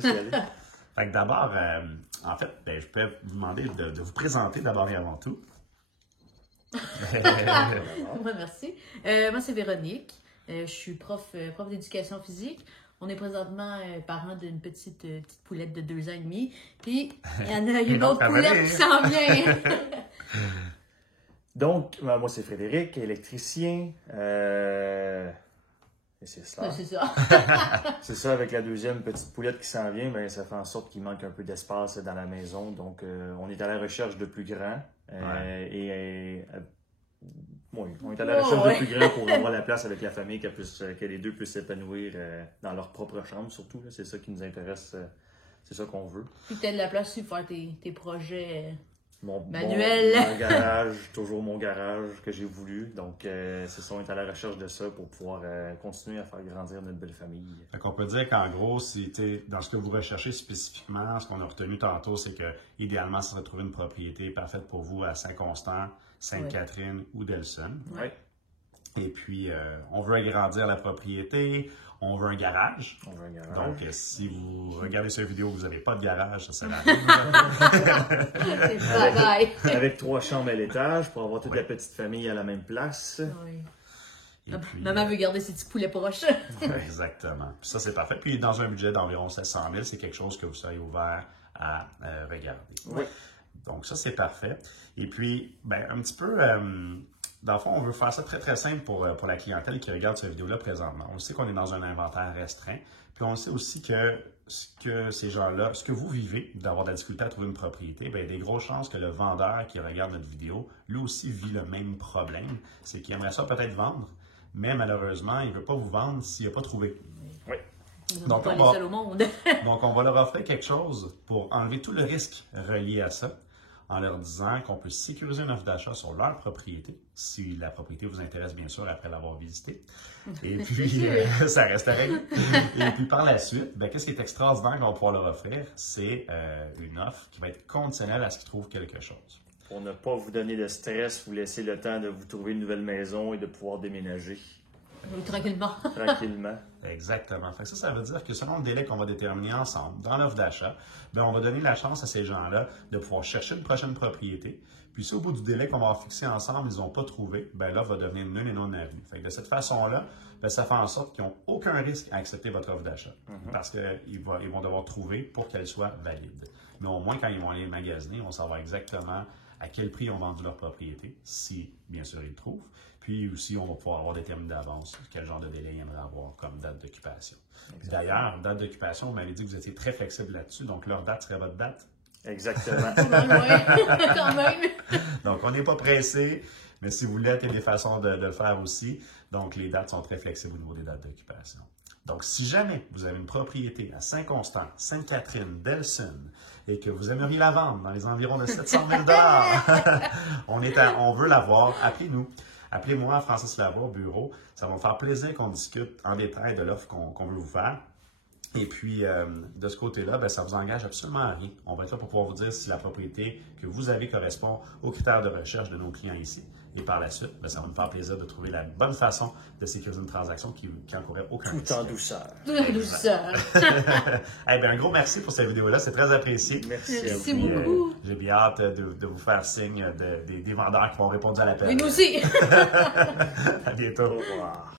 Fait que d'abord, en fait, je peux vous demander de vous présenter d'abord et avant tout. Ouais, merci. Moi, c'est Véronique. Je suis prof d'éducation physique. On est présentement parents d'une petite poulette de 2 ans et demi. Puis, il y en a une autre poulette qui s'en vient. Donc, moi, c'est Frédéric, électricien. Et c'est ça. Ouais, c'est ça. C'est ça, avec la deuxième petite poulette qui s'en vient, ben, ça fait en sorte qu'il manque un peu d'espace dans la maison. Donc, on est à la recherche de plus grands. Oui, on est à la recherche de plus grands pour avoir la place avec la famille, que les deux puissent s'épanouir dans leur propre chambre, surtout. C'est ça qui nous intéresse. C'est ça qu'on veut. Puis, tu as de la place aussi pour faire tes projets Manuel. Mon garage, toujours mon garage que j'ai voulu. Donc, c'est ça, on est à la recherche de ça pour pouvoir continuer à faire grandir notre belle famille. Fait qu'on peut dire qu'en gros, dans ce que vous recherchez spécifiquement, ce qu'on a retenu tantôt, c'est que idéalement, ça serait de trouver une propriété parfaite pour vous à Saint-Constant, Sainte-Catherine ou Delson. Oui. Et puis, on veut agrandir la propriété, on veut un garage. On veut un garage. Donc, si vous regardez cette vidéo, vous n'avez pas de garage, ça sert à rien. Avec 3 chambres à l'étage pour avoir toute la petite famille à la même place. Oui. Et puis, maman veut garder ses petits poulets proches. Exactement. Puis ça, c'est parfait. Puis, dans un budget d'environ 700 000, c'est quelque chose que vous seriez ouvert à regarder. Oui. Donc, ça, c'est parfait. Et puis, un petit peu... dans le fond, on veut faire ça très, très simple pour la clientèle qui regarde cette vidéo-là présentement. On sait qu'on est dans un inventaire restreint. Puis on sait aussi que ces gens-là, ce que vous vivez, d'avoir de la difficulté à trouver une propriété, il y a des grosses chances que le vendeur qui regarde notre vidéo, lui aussi vit le même problème. C'est qu'il aimerait ça peut-être vendre, mais malheureusement, il ne veut pas vous vendre s'il n'a pas trouvé. Oui. Donc, pas les seuls au monde. Donc, on va leur offrir quelque chose pour enlever tout le risque relié à ça, en leur disant qu'on peut sécuriser une offre d'achat sur leur propriété, si la propriété vous intéresse bien sûr après l'avoir visitée. Et puis, ça reste à régler. Et puis par la suite, qu'est-ce qui est extraordinaire qu'on va pouvoir leur offrir? C'est une offre qui va être conditionnelle à ce qu'ils trouvent quelque chose. Pour ne pas vous donner de stress, vous laisser le temps de vous trouver une nouvelle maison et de pouvoir déménager. Tranquillement. Tranquillement. Exactement. Fait que ça veut dire que selon le délai qu'on va déterminer ensemble dans l'offre d'achat, on va donner la chance à ces gens-là de pouvoir chercher une prochaine propriété. Puis si au bout du délai qu'on va fixer ensemble, ils n'ont pas trouvé, l'offre va devenir nulle et non avenue. Fait que de cette façon-là, ça fait en sorte qu'ils n'ont aucun risque à accepter votre offre d'achat. Parce qu'ils vont devoir trouver pour qu'elle soit valide. Mais au moins, quand ils vont aller magasiner, on va savoir exactement à quel prix ils ont vendu leur propriété, si bien sûr ils le trouvent. Puis aussi, on va pouvoir avoir déterminé d'avance quel genre de délai ils aimeraient avoir comme date d'occupation. D'ailleurs, date d'occupation, vous m'avez dit que vous étiez très flexible là-dessus, donc leur date serait votre date? Exactement. Quand même. Donc, on n'est pas pressé, mais si vous voulez, il y a des façons de le faire aussi. Donc, les dates sont très flexibles au niveau des dates d'occupation. Donc, si jamais vous avez une propriété à Saint-Constant, Sainte-Catherine, Delson, et que vous aimeriez la vendre dans les environs de 700 000 on veut la voir, appelez-nous. Appelez-moi, Francis Lavoie, au bureau. Ça va me faire plaisir qu'on discute en détail de l'offre qu'on veut vous faire. Et puis, de ce côté-là, ça ne vous engage absolument à rien. On va être là pour pouvoir vous dire si la propriété que vous avez correspond aux critères de recherche de nos clients ici. Et par la suite, ça va nous faire plaisir de trouver la bonne façon de sécuriser une transaction qui n'encourrait aucun risque. Tout en douceur. Tout en douceur. Un gros merci pour cette vidéo-là. C'est très apprécié. Merci beaucoup. J'ai bien hâte de vous faire signe des vendeurs qui vont répondre à l'appel. Et nous aussi. À bientôt. Au revoir.